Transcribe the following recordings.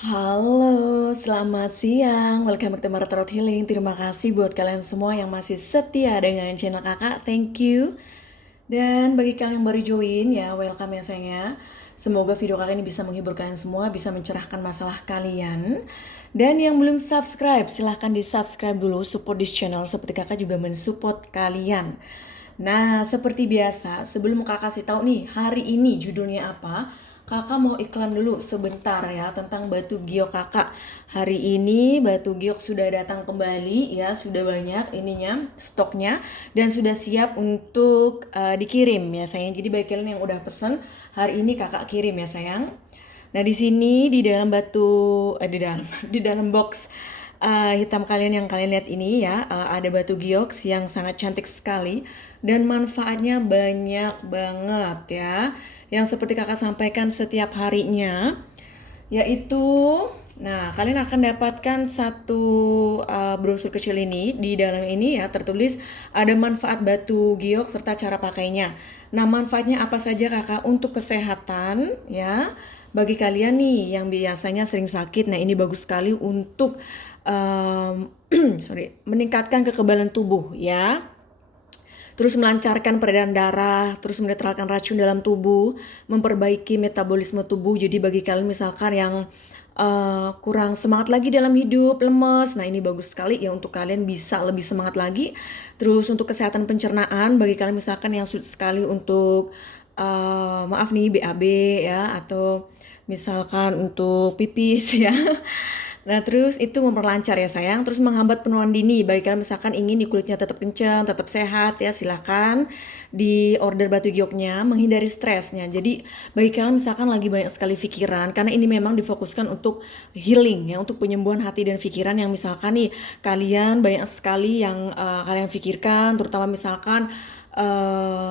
Halo, selamat siang. Welcome back to Mara Tarot Healing. Terima kasih buat kalian semua yang masih setia dengan channel kakak. Thank you. Dan bagi kalian yang baru join ya, welcome ya sayangnya. Semoga video kakak ini bisa menghibur kalian semua, bisa mencerahkan masalah kalian. Dan yang belum subscribe, silahkan di subscribe dulu, support this channel seperti kakak juga mensupport kalian. Nah, seperti biasa, sebelum kakak kasih tahu nih hari ini judulnya apa, kakak mau iklan dulu sebentar ya tentang batu giok kakak. Hari ini batu giok sudah datang kembali ya, sudah banyak ininya stoknya dan sudah siap untuk dikirim ya sayang. Jadi bagi kalian yang udah pesen, hari ini kakak kirim ya sayang. Nah, di sini di dalam di dalam di dalam box hitam kalian yang kalian lihat ini ya, ada batu giok yang sangat cantik sekali dan manfaatnya banyak banget ya. Yang seperti kakak sampaikan setiap harinya, yaitu nah kalian akan dapatkan satu brosur kecil ini. Di dalam ini ya tertulis ada manfaat batu giok serta cara pakainya. Nah, manfaatnya apa saja kakak? Untuk kesehatan ya, bagi kalian nih yang biasanya sering sakit, nah ini bagus sekali untuk meningkatkan kekebalan tubuh ya, terus melancarkan peredaran darah, terus menetralkan racun dalam tubuh, memperbaiki metabolisme tubuh. Jadi bagi kalian misalkan yang kurang semangat lagi dalam hidup, lemes, nah ini bagus sekali ya untuk kalian bisa lebih semangat lagi. Terus untuk kesehatan pencernaan, bagi kalian misalkan yang sulit sekali untuk maaf nih BAB ya, atau misalkan untuk pipis ya. Nah, terus itu memperlancar ya sayang, terus menghambat penuaan dini. Bagi kalian misalkan ingin di kulitnya tetap kencang, tetap sehat ya, silakan di order batu gioknya, menghindari stresnya. Jadi bagi kalian misalkan lagi banyak sekali pikiran, karena ini memang difokuskan untuk healing ya, untuk penyembuhan hati dan pikiran yang misalkan nih kalian banyak sekali yang kalian pikirkan, terutama misalkan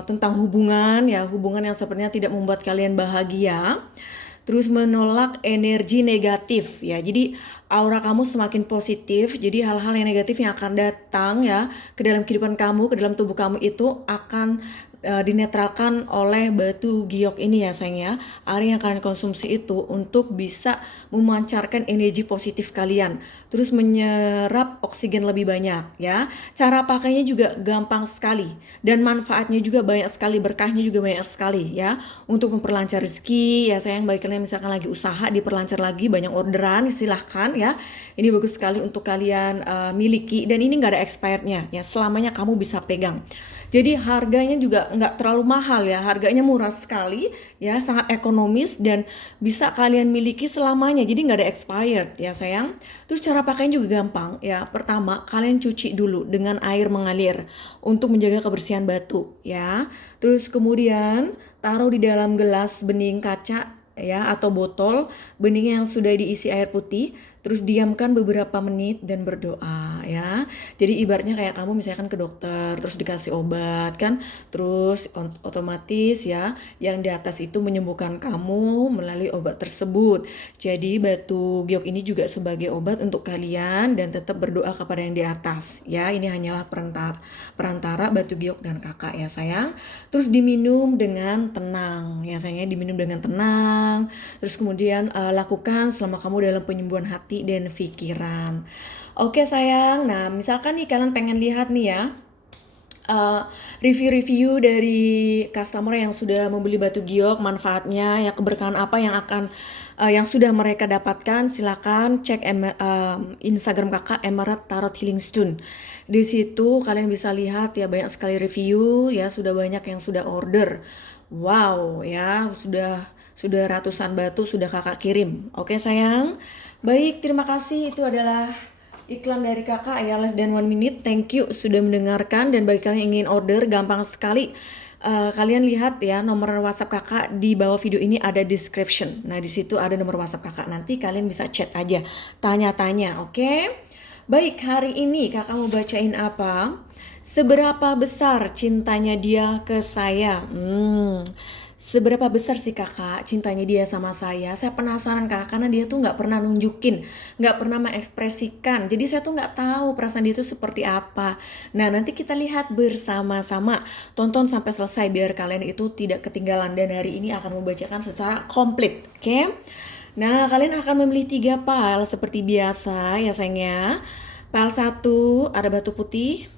tentang hubungan ya, hubungan yang sepertinya tidak membuat kalian bahagia. Terus menolak energi negatif ya. Jadi aura kamu semakin positif. Jadi hal-hal yang negatif yang akan datang ya ke dalam kehidupan kamu, ke dalam tubuh kamu itu akan dinetralkan oleh batu giok ini ya sayang ya. Air yang kalian konsumsi itu untuk bisa memancarkan energi positif kalian, terus menyerap oksigen lebih banyak ya. Cara pakainya juga gampang sekali dan manfaatnya juga banyak sekali, berkahnya juga banyak sekali ya, untuk memperlancar rezeki ya sayang. Bagi kalian misalkan lagi usaha diperlancar lagi, banyak orderan, silahkan ya. Ini bagus sekali untuk kalian miliki, dan ini nggak ada expirednya ya, selamanya kamu bisa pegang. Jadi harganya juga nggak terlalu mahal ya, harganya murah sekali ya, sangat ekonomis dan bisa kalian miliki selamanya. Jadi nggak ada expired ya sayang. Terus cara pakainya juga gampang ya. Pertama, kalian cuci dulu dengan air mengalir untuk menjaga kebersihan batu ya. Terus kemudian taruh di dalam gelas bening kaca ya, atau botol bening yang sudah diisi air putih. Terus diamkan beberapa menit dan berdoa ya. Jadi ibaratnya kayak kamu misalkan ke dokter terus dikasih obat kan, terus otomatis ya yang di atas itu menyembuhkan kamu melalui obat tersebut. Jadi batu giok ini juga sebagai obat untuk kalian, dan tetap berdoa kepada yang di atas ya. Ini hanyalah perantara batu giok dan kakak ya sayang. Terus diminum dengan tenang ya sayangnya, diminum dengan tenang. Terus kemudian lakukan selama kamu dalam penyembuhan hati dan pikiran. Oke sayang, nah misalkan nih kalian pengen lihat nih ya review-review dari customer yang sudah membeli batu giok, manfaatnya ya, keberkahan apa yang akan yang sudah mereka dapatkan, silakan cek Instagram kakak Emerald Tarot Healing Stone. Di situ kalian bisa lihat ya, banyak sekali review ya, sudah banyak yang sudah order. Wow ya, sudah ratusan batu sudah kakak kirim. Oke sayang. Baik, terima kasih. Itu adalah iklan dari kakak ya, less than 1 minute. Thank you sudah mendengarkan. Dan bagi kalian yang ingin order, gampang sekali. Kalian lihat ya nomor WhatsApp kakak di bawah video ini, ada description. Nah di situ ada nomor WhatsApp kakak. Nanti kalian bisa chat aja, tanya-tanya. Oke? Baik, hari ini kakak mau bacain apa? Seberapa besar cintanya dia ke saya? Seberapa besar sih kakak cintanya dia sama saya? Saya penasaran kakak, karena dia tuh nggak pernah nunjukin, nggak pernah mengekspresikan. Jadi saya tuh nggak tahu perasaan dia tuh seperti apa. Nah nanti kita lihat bersama-sama. Tonton sampai selesai biar kalian itu tidak ketinggalan. Dan hari ini akan membacakan secara komplit, oke? Nah, kalian akan memilih 3 pile seperti biasa ya sayangnya. Pile 1 ada batu putih.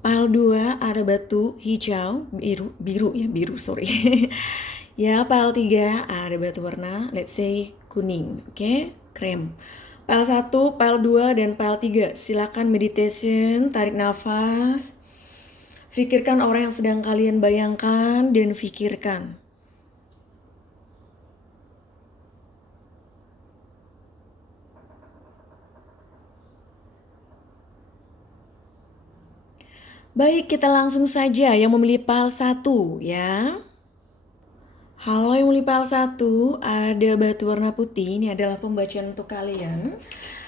Pile 2 ada batu hijau, biru, sorry. Ya, pile 3 ada batu warna, let's say kuning, oke, krem. Pile 1, pile 2, dan pile 3. Silakan meditation, tarik nafas. Pikirkan orang yang sedang kalian bayangkan dan pikirkan. Baik, kita langsung saja yang memilih pile 1 ya. Halo yang memilih pile 1, ada batu warna putih, ini adalah pembacaan untuk kalian.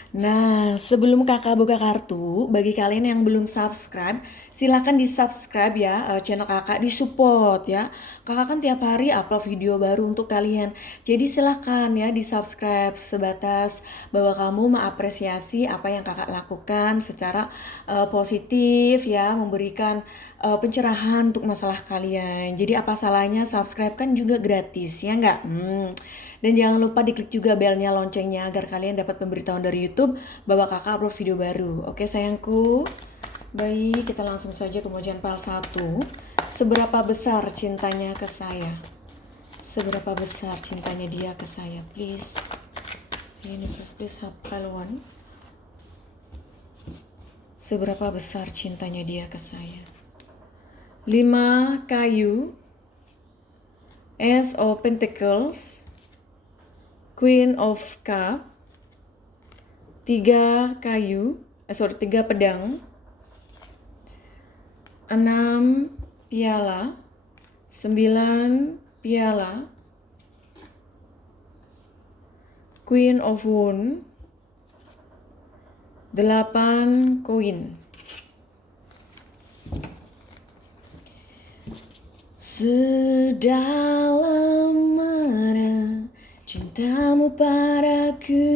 Nah, sebelum kakak buka kartu, bagi kalian yang belum subscribe, silahkan di subscribe ya channel kakak, di support ya. Kakak kan tiap hari upload video baru untuk kalian. Jadi silahkan ya di subscribe, sebatas bahwa kamu mengapresiasi apa yang kakak lakukan secara positif ya, memberikan pencerahan untuk masalah kalian. Jadi apa salahnya subscribe, kan juga gratis ya nggak? Dan jangan lupa diklik juga belnya, loncengnya, agar kalian dapat pemberitahuan dari YouTube bahwa kakak upload video baru. Oke sayangku. Baik, kita langsung saja ke pembacaan pile 1. Seberapa besar cintanya ke saya? Seberapa besar cintanya dia ke saya? Please, universe, please help pile 1. Seberapa besar cintanya dia ke saya? 5 kayu, Ace of Pentacles, Queen of Cup, 3 pedang, 6 piala, 9 piala, Queen of Wand, 8 koin. Sedalam mana cintamu padaku.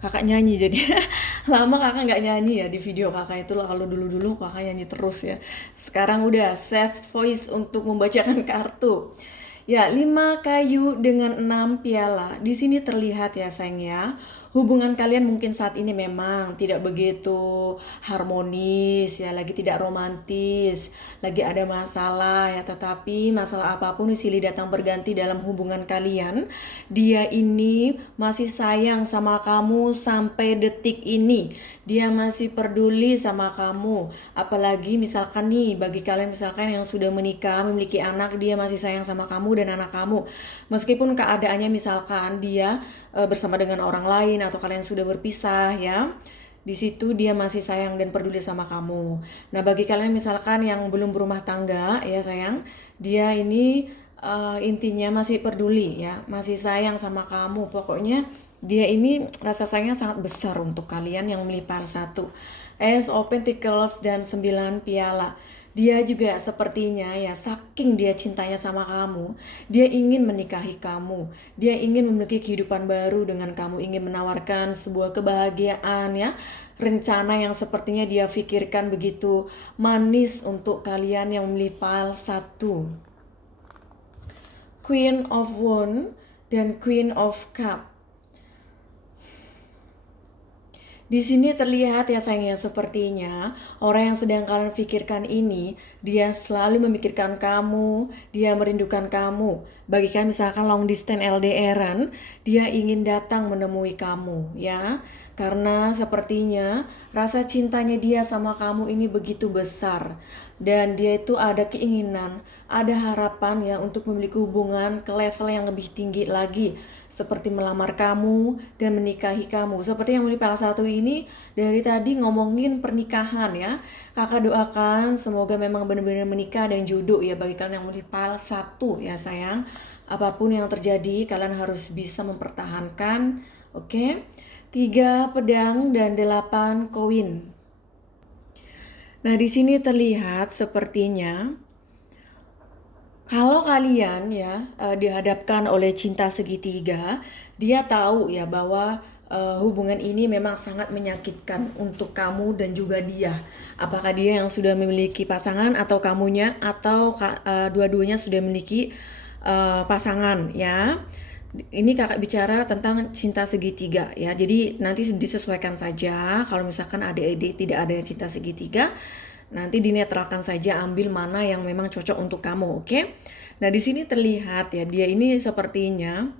Kakak nyanyi jadi lama kakak nggak nyanyi ya di video kakak itu. Kalau dulu kakak nyanyi terus ya. Sekarang udah save voice untuk membacakan kartu. Ya, 5 kayu dengan 6 piala. Di sini terlihat ya sayang ya, hubungan kalian mungkin saat ini memang tidak begitu harmonis ya, lagi tidak romantis, lagi ada masalah ya. Tetapi masalah apapun silih datang berganti dalam hubungan kalian, dia ini masih sayang sama kamu sampai detik ini. Dia masih peduli sama kamu. Apalagi misalkan nih, bagi kalian misalkan yang sudah menikah, memiliki anak, dia masih sayang sama kamu dan anak kamu. Meskipun keadaannya misalkan dia bersama dengan orang lain atau kalian sudah berpisah ya. Di situ dia masih sayang dan peduli sama kamu. Nah, bagi kalian misalkan yang belum berumah tangga ya sayang, dia ini intinya masih peduli ya, masih sayang sama kamu. Pokoknya dia ini rasa sayangnya sangat besar untuk kalian yang memilih pile 1. Ace of Pentacles dan 9 piala. Dia juga sepertinya ya, saking dia cintanya sama kamu, dia ingin menikahi kamu. Dia ingin memiliki kehidupan baru dengan kamu, ingin menawarkan sebuah kebahagiaan ya. Rencana yang sepertinya dia pikirkan begitu manis untuk kalian yang memilih pile 1. Queen of Wand dan Queen of Cup. Di sini terlihat ya sayangnya, sepertinya orang yang sedang kalian pikirkan ini, dia selalu memikirkan kamu, dia merindukan kamu. Bagi kalian misalkan long distance LDR-an, dia ingin datang menemui kamu ya. Karena sepertinya rasa cintanya dia sama kamu ini begitu besar. Dan dia itu ada keinginan, ada harapan ya untuk memiliki hubungan ke level yang lebih tinggi lagi, seperti melamar kamu dan menikahi kamu. Seperti yang di pile 1 ini dari tadi ngomongin pernikahan ya. Kakak doakan semoga memang benar-benar menikah dan jodoh ya bagi kalian yang di pile 1 ya sayang. Apapun yang terjadi kalian harus bisa mempertahankan, oke? 3 pedang dan 8 koin. Nah, di sini terlihat sepertinya kalau kalian ya dihadapkan oleh cinta segitiga, dia tahu ya bahwa hubungan ini memang sangat menyakitkan untuk kamu dan juga dia. Apakah dia yang sudah memiliki pasangan atau kamunya, atau dua-duanya sudah memiliki pasangan ya. Ini kakak bicara tentang cinta segitiga ya. Jadi nanti disesuaikan saja. Kalau misalkan adik-adik tidak ada cinta segitiga, nanti dinetralkan saja, ambil mana yang memang cocok untuk kamu, oke? Nah di sini terlihat ya, dia ini sepertinya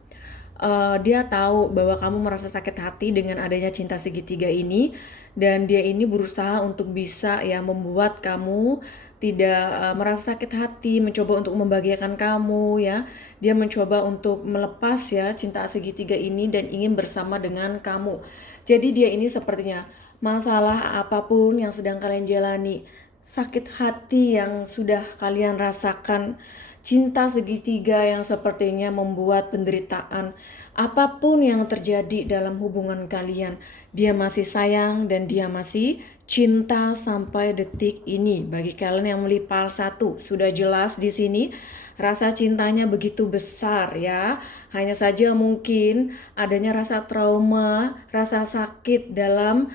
dia tahu bahwa kamu merasa sakit hati dengan adanya cinta segitiga ini, dan dia ini berusaha untuk bisa ya membuat kamu tidak merasa sakit hati, mencoba untuk membahagiakan kamu ya. Dia mencoba untuk melepas ya cinta segitiga ini dan ingin bersama dengan kamu. Jadi dia ini sepertinya masalah apapun yang sedang kalian jalani, sakit hati yang sudah kalian rasakan, cinta segitiga yang sepertinya membuat penderitaan, apapun yang terjadi dalam hubungan kalian, dia masih sayang dan dia masih cinta sampai detik ini. Bagi kalian yang memilih PAL 1, sudah jelas di sini rasa cintanya begitu besar ya. Hanya saja mungkin adanya rasa trauma, rasa sakit dalam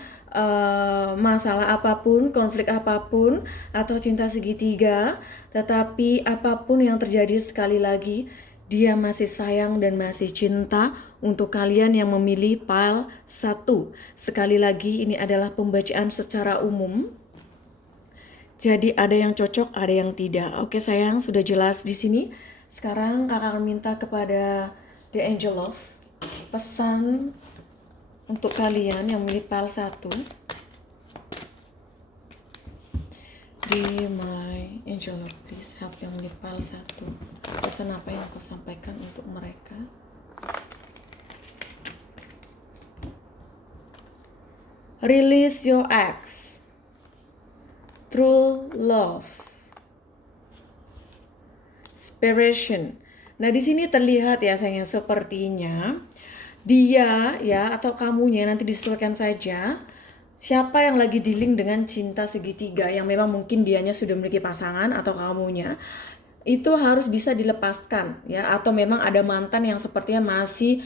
masalah apapun, konflik apapun, atau cinta segitiga. Tetapi apapun yang terjadi, sekali lagi dia masih sayang dan masih cinta untuk kalian yang memilih PAL 1. Sekali lagi ini adalah pembacaan secara umum. Jadi ada yang cocok, ada yang tidak. Oke sayang, sudah jelas di sini. Sekarang kakak akan minta kepada The Angel Love pesan untuk kalian yang memilih PAL 1. Di my Angel Lord, please help yang memilih PAL 1. Pesan apa yang aku sampaikan untuk mereka? Release your ex. True love. Inspiration. Nah, di sini terlihat ya sayang, sepertinya dia ya atau kamunya, nanti disesuaikan saja siapa yang lagi dealing dengan cinta segitiga yang memang mungkin dianya sudah memiliki pasangan atau kamunya. Itu harus bisa dilepaskan ya, atau memang ada mantan yang sepertinya masih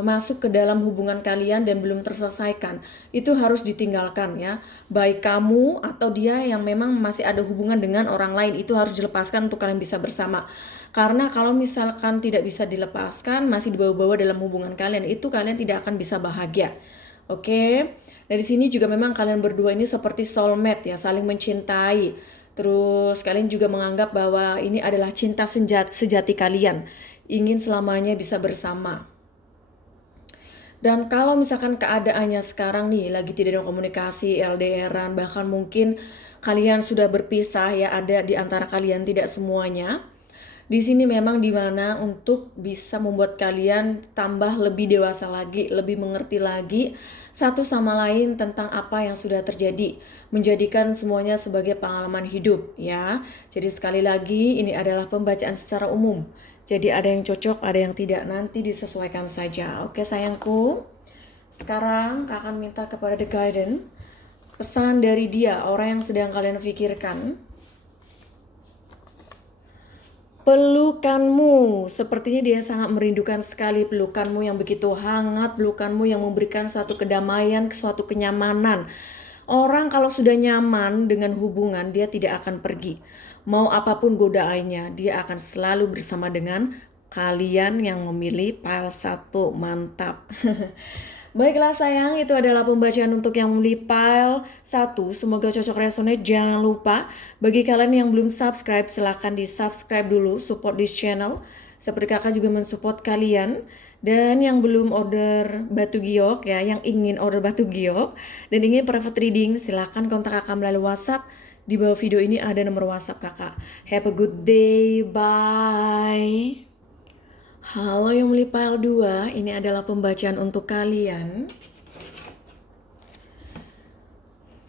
masuk ke dalam hubungan kalian dan belum terselesaikan. Itu harus ditinggalkan ya, baik kamu atau dia yang memang masih ada hubungan dengan orang lain, itu harus dilepaskan untuk kalian bisa bersama. Karena kalau misalkan tidak bisa dilepaskan, masih dibawa-bawa dalam hubungan kalian, itu kalian tidak akan bisa bahagia. Oke. Dari sini juga memang kalian berdua ini seperti soulmate ya, saling mencintai. Terus kalian juga menganggap bahwa ini adalah cinta sejati kalian, ingin selamanya bisa bersama. Dan kalau misalkan keadaannya sekarang nih lagi tidak ada komunikasi, LDRan, bahkan mungkin kalian sudah berpisah ya, ada di antara kalian tidak semuanya. Di sini memang dimana untuk bisa membuat kalian tambah lebih dewasa lagi, lebih mengerti lagi satu sama lain tentang apa yang sudah terjadi, menjadikan semuanya sebagai pengalaman hidup ya. Jadi sekali lagi ini adalah pembacaan secara umum. Jadi ada yang cocok, ada yang tidak, nanti disesuaikan saja. Oke sayangku. Sekarang kakak akan minta kepada The Guardian pesan dari dia, orang yang sedang kalian pikirkan. Pelukanmu, sepertinya dia sangat merindukan sekali pelukanmu yang begitu hangat, pelukanmu yang memberikan suatu kedamaian, suatu kenyamanan. Orang kalau sudah nyaman dengan hubungan, dia tidak akan pergi. Mau apapun godaannya, dia akan selalu bersama dengan kalian yang memilih PAL 1. Mantap. Baiklah sayang, itu adalah pembacaan untuk yang memilih PAL 1. Semoga cocok, resonate. Jangan lupa, bagi kalian yang belum subscribe, silahkan di subscribe dulu, support this channel. Seperti kakak juga mensupport kalian. Dan yang belum order batu giok ya, yang ingin order batu giok dan ingin private reading, silahkan kontak kakak melalui WhatsApp. Di bawah video ini ada nomor WhatsApp kakak. Have a good day, bye. Halo yang memilih PAL 2, ini adalah pembacaan untuk kalian.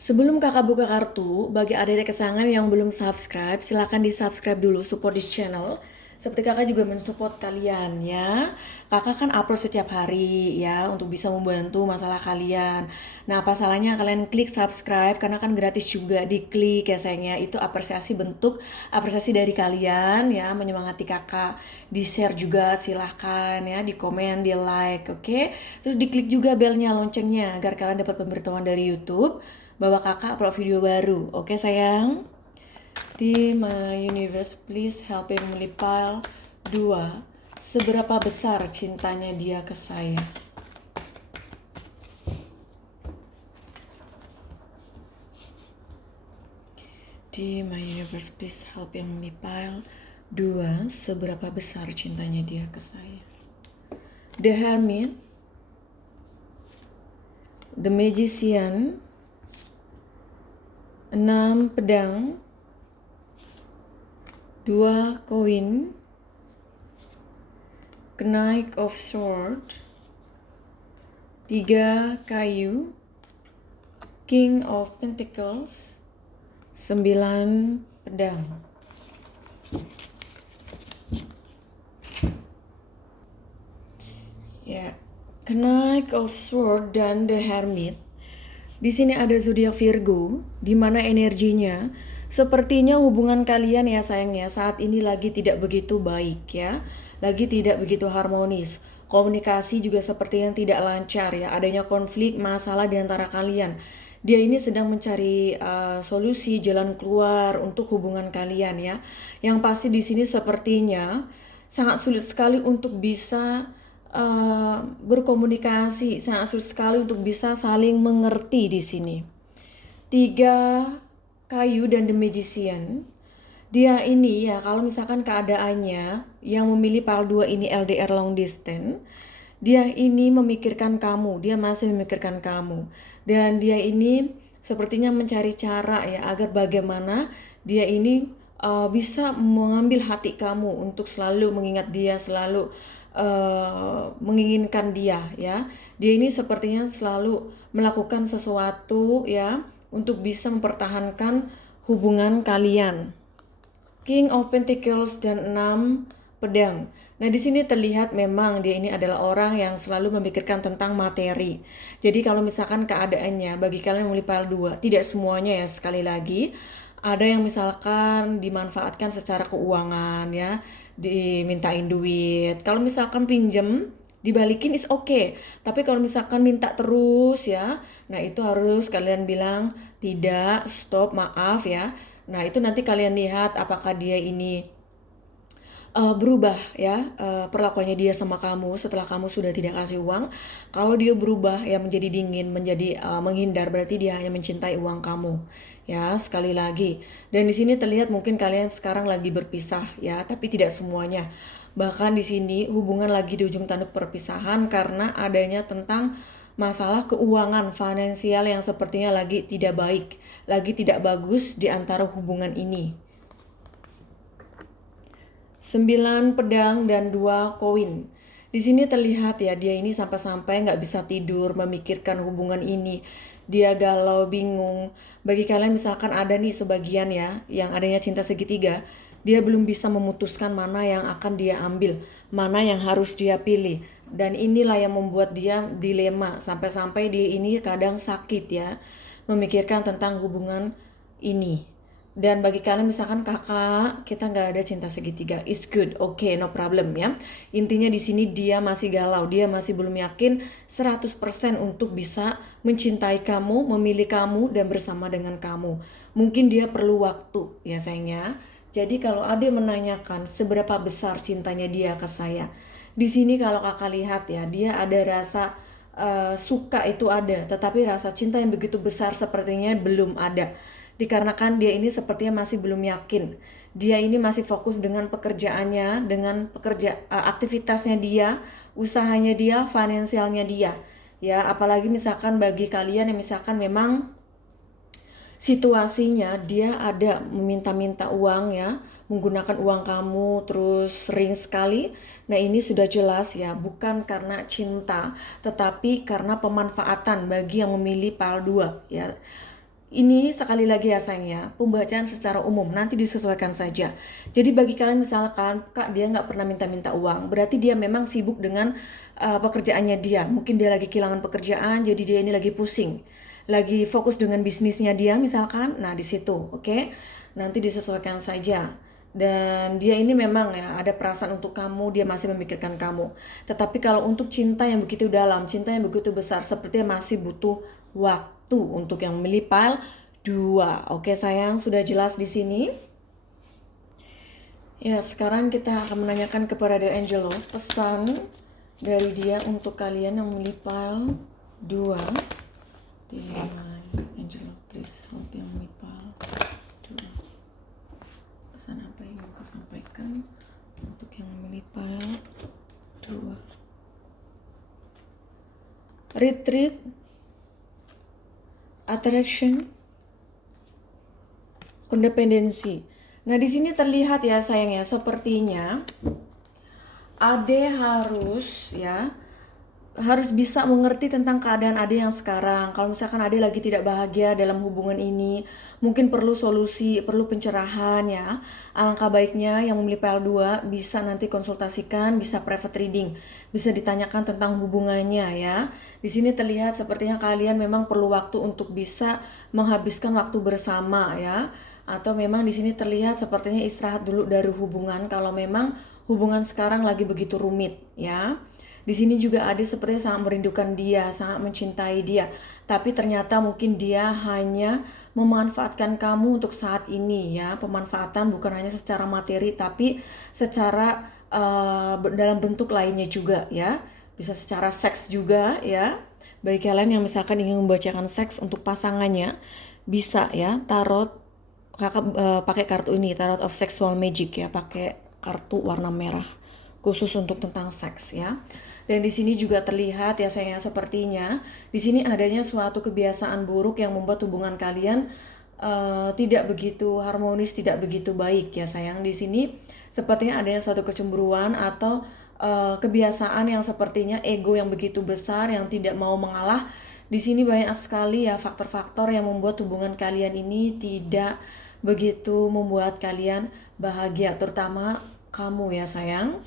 Sebelum kakak buka kartu, bagi adik-adik kesayangan yang belum subscribe, silahkan di subscribe dulu, support this channel. Seperti kakak juga mensupport kalian ya. Kakak kan upload setiap hari ya, untuk bisa membantu masalah kalian. Nah apa salahnya kalian klik subscribe, karena kan gratis juga diklik ya sayangnya. Itu apresiasi, bentuk apresiasi dari kalian ya, menyemangati kakak. Di share juga silahkan ya, di komen, di like, oke. Terus diklik juga belnya, loncengnya, agar kalian dapat pemberitahuan dari YouTube bahwa kakak upload video baru. Oke sayang. Di my universe, please help me memilih PAL 2. Seberapa besar cintanya dia ke saya? Di My Universe, please help yang me pile. 2. Seberapa besar cintanya dia ke saya? The Hermit, The Magician, 6 pedang, 2 koin, Knight of Sword, 3 kayu, King of Pentacles, 9 pedang. Ya, Knight of Sword dan The Hermit. Di sini ada zodiak Virgo, di mana energinya sepertinya hubungan kalian ya sayangnya saat ini lagi tidak begitu baik ya, lagi tidak begitu harmonis. Komunikasi juga seperti yang tidak lancar ya, adanya konflik, masalah di antara kalian. Dia ini sedang mencari solusi jalan keluar untuk hubungan kalian ya. Yang pasti di sini sepertinya sangat sulit sekali untuk bisa berkomunikasi, sangat sulit sekali untuk bisa saling mengerti di sini. 3 kayu dan The Magician. Dia ini ya kalau misalkan keadaannya yang memilih pile 2 ini LDR long distance, dia ini memikirkan kamu, dia masih memikirkan kamu. Dan dia ini sepertinya mencari cara ya agar bagaimana dia ini bisa mengambil hati kamu untuk selalu mengingat dia, selalu menginginkan dia ya. Dia ini sepertinya selalu melakukan sesuatu ya untuk bisa mempertahankan hubungan kalian. King of Pentacles dan 6 pedang. Nah, di sini terlihat memang dia ini adalah orang yang selalu memikirkan tentang materi. Jadi kalau misalkan keadaannya bagi kalian yang memilih pile 2, tidak semuanya ya sekali lagi. Ada yang misalkan dimanfaatkan secara keuangan ya, dimintain duit. Kalau misalkan pinjem, dibalikin is okay. Tapi kalau misalkan minta terus ya, nah itu harus kalian bilang tidak, stop, maaf ya. Nah, itu nanti kalian lihat apakah dia ini berubah ya perlakuannya dia sama kamu setelah kamu sudah tidak kasih uang. Kalau dia berubah ya menjadi dingin, menjadi menghindar, berarti dia hanya mencintai uang kamu. Ya, sekali lagi. Dan di sini terlihat mungkin kalian sekarang lagi berpisah ya, tapi tidak semuanya. Bahkan di sini hubungan lagi di ujung tanduk perpisahan karena adanya tentang masalah keuangan finansial yang sepertinya lagi tidak baik, lagi tidak bagus di antara hubungan ini. 9 pedang dan 2 koin. Di sini terlihat ya dia ini sampai-sampai nggak bisa tidur memikirkan hubungan ini. Dia galau, bingung. Bagi kalian misalkan ada nih sebagian ya yang adanya cinta segitiga, dia belum bisa memutuskan mana yang akan dia ambil, mana yang harus dia pilih. Dan inilah yang membuat dia dilema sampai-sampai dia ini kadang sakit ya memikirkan tentang hubungan ini. Dan bagi kalian misalkan kakak, kita nggak ada cinta segitiga, it's good, okay, no problem ya. Intinya di sini dia masih galau, dia masih belum yakin 100% untuk bisa mencintai kamu, memilih kamu, dan bersama dengan kamu. Mungkin dia perlu waktu ya sayangnya. Jadi kalau ada yang menanyakan seberapa besar cintanya dia ke saya, di sini kalau kakak lihat ya, dia ada rasa suka itu ada, tetapi rasa cinta yang begitu besar sepertinya belum ada. Dikarenakan dia ini sepertinya masih belum yakin. Dia ini masih fokus dengan pekerjaannya, dengan aktivitasnya dia, usahanya dia, finansialnya dia. Ya, apalagi misalkan bagi kalian yang misalkan memang situasinya dia ada meminta-minta uang ya, menggunakan uang kamu terus sering sekali. Nah, ini sudah jelas ya, bukan karena cinta, tetapi karena pemanfaatan bagi yang memilih pile 2 ya. Ini sekali lagi ya sayang ya, pembacaan secara umum, nanti disesuaikan saja. Jadi bagi kalian misalkan kak dia nggak pernah minta-minta uang, berarti dia memang sibuk dengan pekerjaannya dia. Mungkin dia lagi kehilangan pekerjaan, jadi dia ini lagi pusing, lagi fokus dengan bisnisnya dia misalkan. Nah di situ, oke? Nanti disesuaikan saja. Dan dia ini memang ya ada perasaan untuk kamu, dia masih memikirkan kamu. Tetapi kalau untuk cinta yang begitu dalam, cinta yang begitu besar, sepertinya masih butuh waktu untuk yang memilih pile 2. Oke sayang, sudah jelas di sini? Ya, sekarang kita akan menanyakan kepada The Angel pesan dari dia untuk kalian yang memilih pile 2. Divine Angel, please help yang memilih pile 2. Pesan apa yang mau kau sampaikan untuk yang memilih pile 2? Retreat, attraction, kondependensi. Nah, di sini terlihat ya sayang ya, sepertinya Ade harus bisa mengerti tentang keadaan Ade yang sekarang. Kalau misalkan Ade lagi tidak bahagia dalam hubungan ini, mungkin perlu solusi, perlu pencerahan ya. Alangkah baiknya yang memilih PL2 bisa nanti konsultasikan, bisa private reading, bisa ditanyakan tentang hubungannya ya. Di sini terlihat sepertinya kalian memang perlu waktu untuk bisa menghabiskan waktu bersama ya. Atau memang di sini terlihat sepertinya istirahat dulu dari hubungan kalau memang hubungan sekarang lagi begitu rumit ya. Di sini juga Ade sepertinya sangat merindukan dia, sangat mencintai dia. Tapi ternyata mungkin dia hanya memanfaatkan kamu untuk saat ini ya. Pemanfaatan bukan hanya secara materi tapi secara dalam bentuk lainnya juga ya. Bisa secara seks juga ya. Bagi kalian yang misalkan ingin membacakan seks untuk pasangannya, bisa ya tarot. Kakak pakai kartu ini, Tarot of Sexual Magic ya, pakai kartu warna merah khusus untuk tentang seks ya. Dan di sini juga terlihat ya sayang, sepertinya di sini adanya suatu kebiasaan buruk yang membuat hubungan kalian tidak begitu harmonis, tidak begitu baik ya sayang. Di sini sepertinya adanya suatu kecemburuan atau kebiasaan yang sepertinya ego yang begitu besar yang tidak mau mengalah. Di sini banyak sekali ya faktor-faktor yang membuat hubungan kalian ini tidak begitu membuat kalian bahagia, terutama kamu ya sayang.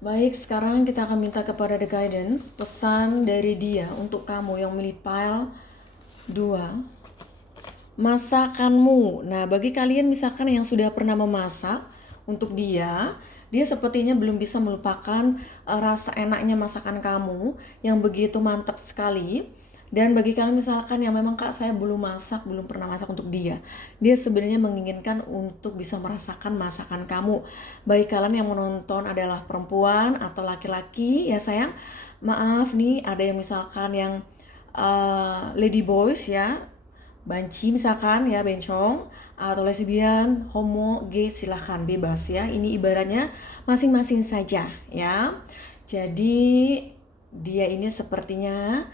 Baik, sekarang kita akan minta kepada The Guidance pesan dari dia untuk kamu yang memilih pile 2. Masakanmu. Nah, bagi kalian misalkan yang sudah pernah memasak untuk dia sepertinya belum bisa melupakan rasa enaknya masakan kamu yang begitu mantap sekali. Dan bagi kalian misalkan yang memang kak saya belum pernah masak untuk dia sebenarnya menginginkan untuk bisa merasakan masakan kamu. Baik kalian yang menonton adalah perempuan atau laki-laki ya sayang, maaf nih ada yang misalkan yang lady boys ya, banci misalkan ya, bencong, atau lesbian, homo, gay, silahkan bebas ya. Ini ibaratnya masing-masing saja ya. Jadi dia ini sepertinya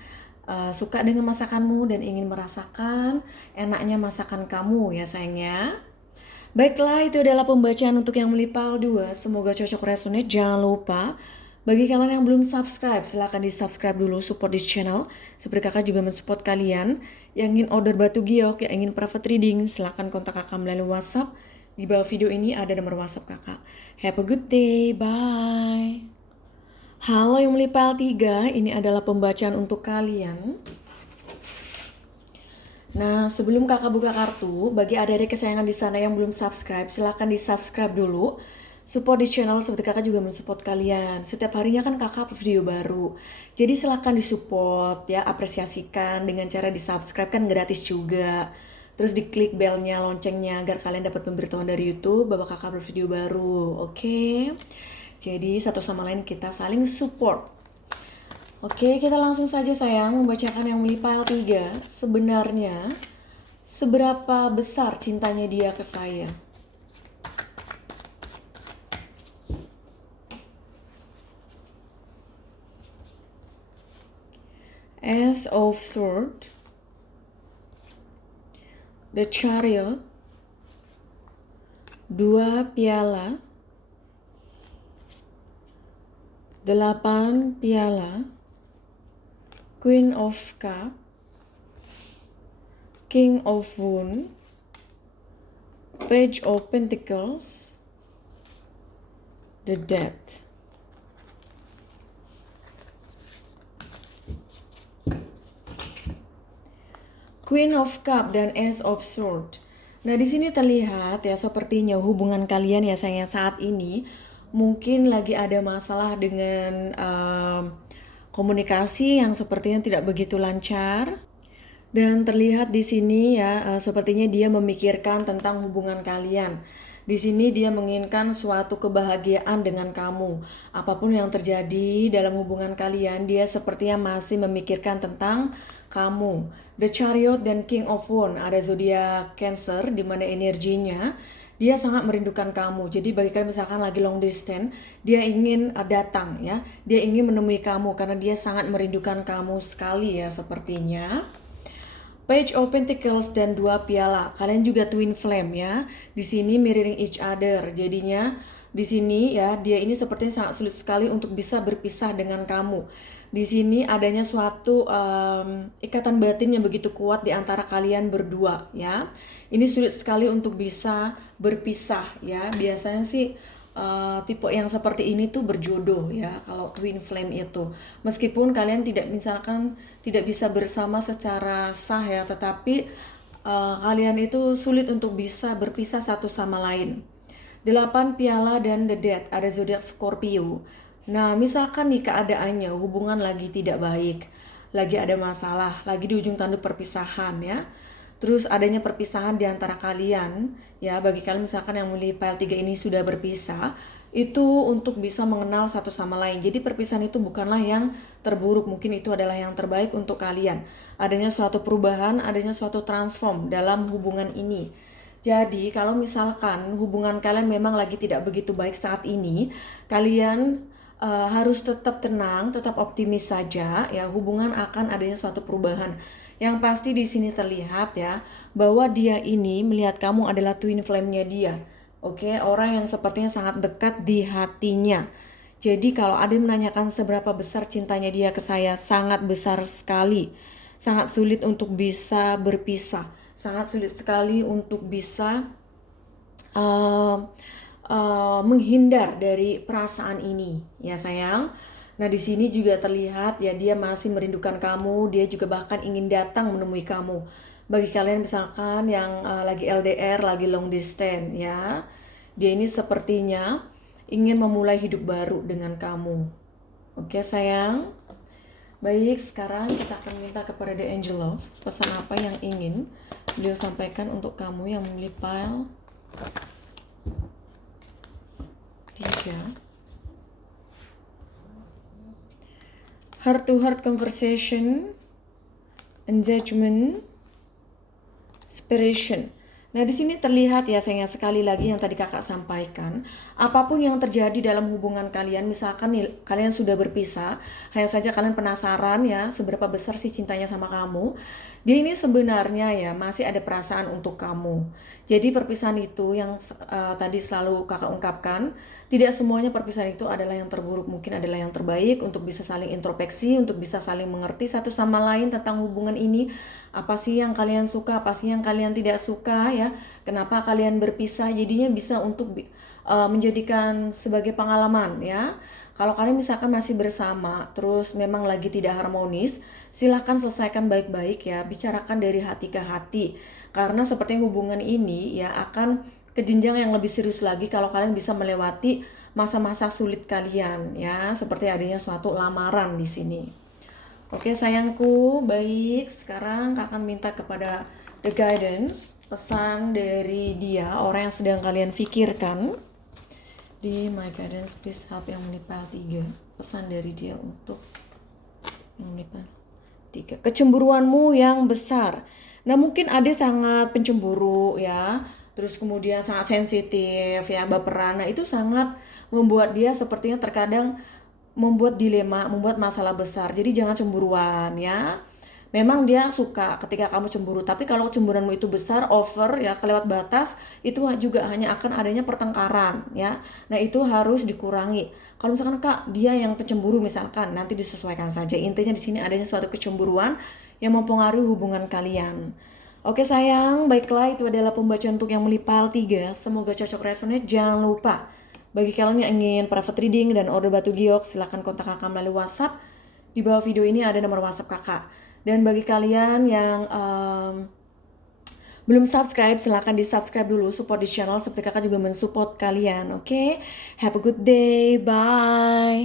suka dengan masakanmu dan ingin merasakan enaknya masakan kamu ya sayangnya. Baiklah, itu adalah pembacaan untuk yang melipal 2. Semoga cocok resonate. Jangan lupa bagi kalian yang belum subscribe, silahkan di subscribe dulu, support this channel. Seperti kakak juga mensupport kalian yang ingin order batu giok, yang ingin private reading, silahkan kontak kakak melalui WhatsApp. Di bawah video ini ada nomor WhatsApp kakak. Have a good day, bye. Halo yang melipal 3, ini adalah pembacaan untuk kalian. Nah, sebelum kakak buka kartu, bagi adik-adik kesayangan di sana yang belum subscribe, silahkan di subscribe dulu. Support di channel seperti kakak juga mensupport kalian. Setiap harinya kan kakak upload video baru. Jadi silahkan disupport ya, apresiasikan dengan cara di subscribe, kan gratis juga. Terus diklik belnya, loncengnya agar kalian dapat pemberitahuan dari YouTube bahwa kakak upload video baru. Oke? Jadi satu sama lain kita saling support. Oke, kita langsung saja sayang membacakan yang melipal 3. Sebenarnya seberapa besar cintanya dia ke saya? Ace of Swords, The Chariot, 2 piala, 8 piala, Queen of Cup, King of Wands, Page of Pentacles, The Death. Queen of Cup dan Ace of Swords. Nah, di sini terlihat ya sepertinya hubungan kalian ya sayang saat ini mungkin lagi ada masalah dengan komunikasi yang sepertinya tidak begitu lancar. Dan terlihat di sini ya sepertinya dia memikirkan tentang hubungan kalian. Di sini dia menginginkan suatu kebahagiaan dengan kamu. Apapun yang terjadi dalam hubungan kalian, dia sepertinya masih memikirkan tentang kamu. The Chariot dan King of Wands, ada zodiak Cancer di mana energinya dia sangat merindukan kamu. Jadi bagi kalian misalkan lagi long distance, dia ingin datang ya. Dia ingin menemui kamu karena dia sangat merindukan kamu sekali ya sepertinya. Page of Pentacles dan 2 piala. Kalian juga twin flame ya. Di sini mirroring each other. Jadinya di sini ya dia ini sepertinya sangat sulit sekali untuk bisa berpisah dengan kamu. Di sini adanya suatu ikatan batin yang begitu kuat di antara kalian berdua ya. Ini sulit sekali untuk bisa berpisah ya. Biasanya sih tipe yang seperti ini tuh berjodoh ya kalau twin flame itu. Meskipun kalian tidak bisa bersama secara sah ya, tetapi kalian itu sulit untuk bisa berpisah satu sama lain. 8 piala dan the death, ada zodiak Scorpio. Nah, misalkan nih keadaannya hubungan lagi tidak baik, lagi ada masalah, lagi di ujung tanduk perpisahan ya. Terus adanya perpisahan di antara kalian, ya bagi kalian misalkan yang memilih pile 3 ini sudah berpisah, itu untuk bisa mengenal satu sama lain. Jadi perpisahan itu bukanlah yang terburuk, mungkin itu adalah yang terbaik untuk kalian. Adanya suatu perubahan, adanya suatu transform dalam hubungan ini. Jadi kalau misalkan hubungan kalian memang lagi tidak begitu baik saat ini, kalian harus tetap tenang, tetap optimis saja ya, hubungan akan adanya suatu perubahan. Yang pasti di sini terlihat ya bahwa dia ini melihat kamu adalah twin flame-nya dia. Oke, orang yang sepertinya sangat dekat di hatinya. Jadi kalau ada yang menanyakan seberapa besar cintanya dia ke saya, sangat besar sekali. Sangat sulit untuk bisa berpisah. Sangat sulit sekali untuk bisa menghindar dari perasaan ini, ya sayang. Nah, di sini juga terlihat ya dia masih merindukan kamu, dia juga bahkan ingin datang menemui kamu. Bagi kalian misalkan yang lagi LDR, lagi long distance ya. Dia ini sepertinya ingin memulai hidup baru dengan kamu. Oke, sayang. Baik, sekarang kita akan minta kepada The Angel Love pesan apa yang ingin beliau sampaikan untuk kamu yang memilih pile 3. Heart to heart conversation, engagement, inspiration. Nah, di sini terlihat ya sayang, sekali lagi yang tadi kakak sampaikan, apapun yang terjadi dalam hubungan kalian, misalkan nih, kalian sudah berpisah, hanya saja kalian penasaran ya seberapa besar sih cintanya sama kamu. Dia ini sebenarnya ya masih ada perasaan untuk kamu. Jadi perpisahan itu yang tadi selalu kakak ungkapkan, tidak semuanya perpisahan itu adalah yang terburuk, mungkin adalah yang terbaik untuk bisa saling introspeksi, untuk bisa saling mengerti satu sama lain tentang hubungan ini. Apa sih yang kalian suka, apa sih yang kalian tidak suka ya, kenapa kalian berpisah, jadinya bisa untuk menjadikan sebagai pengalaman ya. Kalau kalian misalkan masih bersama terus memang lagi tidak harmonis, silahkan selesaikan baik-baik ya, bicarakan dari hati ke hati, karena sepertinya hubungan ini ya akan ke jenjang yang lebih serius lagi kalau kalian bisa melewati masa-masa sulit kalian ya, seperti adanya suatu lamaran di sini. Oke sayangku, baik. Sekarang kakak akan minta kepada the guidance, pesan dari dia, orang yang sedang kalian pikirkan. Di my guidance, please help yang menipal 3. Pesan dari dia untuk yang menipal 3. Kecemburuanmu yang besar. Nah, mungkin ada sangat pencemburu ya, terus kemudian sangat sensitif ya, baperan. Nah, itu sangat membuat dia sepertinya terkadang membuat dilema, membuat masalah besar. Jadi jangan cemburuan ya. Memang dia suka ketika kamu cemburu, tapi kalau cemburuanmu itu besar, over ya, kelewat batas, itu juga hanya akan adanya pertengkaran ya. Nah, itu harus dikurangi. Kalau misalkan Kak, dia yang pencemburu misalkan, nanti disesuaikan saja. Intinya di sini adanya suatu kecemburuan yang mempengaruhi hubungan kalian. Oke sayang, baiklah itu adalah pembacaan untuk yang melipal 3. Semoga cocok resonate. Jangan lupa bagi kalian yang ingin private reading dan order batu giok, silahkan kontak kakak melalui WhatsApp. Di bawah video ini ada nomor WhatsApp kakak. Dan bagi kalian yang belum subscribe, silahkan di subscribe dulu, support di channel seperti kakak juga mensupport kalian. Oke, have a good day, bye.